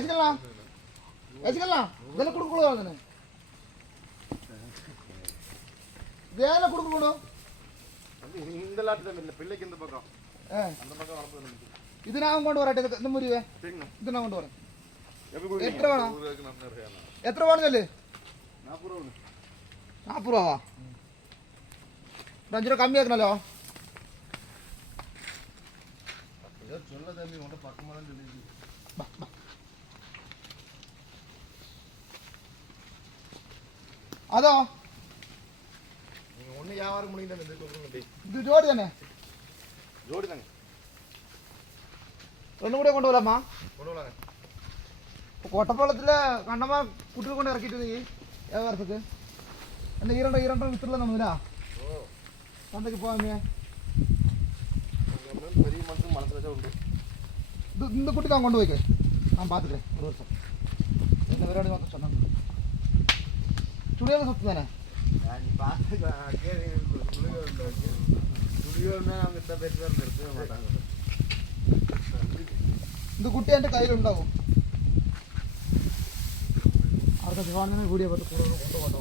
இதெல்லாம் கொடுக்கணும் வேலை கொடுக்கணும் இந்த லாட்டு இல்லை பிள்ளைக்கு இந்த பக்கம் அந்த பக்கம் வளர்ப்பு இது நான் கொண்டு வரேன் இந்த முறிவே இது நான் கொண்டு வரேன் எത്ര വേണം എത്ര വേണം ചെല്ല് 40 രൂപ 5 രൂപ കമ്മിയാക്കണല്ലോ അതോ ഇത് ജോഡി തന്നെ ഒന്നും കൂടെ കൊണ്ടുപോലാമ്മ കോട്ടപ്പാളത്തിലെ കണ്ണമ്മ കുട്ടികൾ കൊണ്ട് ഇറക്കിയിട്ട് നീ ഏവർത്തക്ക് എൻ്റെ ഈരണ്ട വിത്തുള്ള നമ്മില്ല ചന്തക്ക് പോവാമേ ഇത് இந்த குட்டி தான் கொண்டு போய்க்கு நான் பார்த்துக்கிறேன் ஒரு வருஷம் என்ன விரைவாடி மாற்ற சொன்னாங்க சுடியோட சொத்து தானே இந்த குட்டி എൻ്റെ കയ്യിലുണ്ടാവും അവർക്ക് ദിവാനെ വീഡിയോ പറ്റി കൊണ്ടുപോകട്ടോ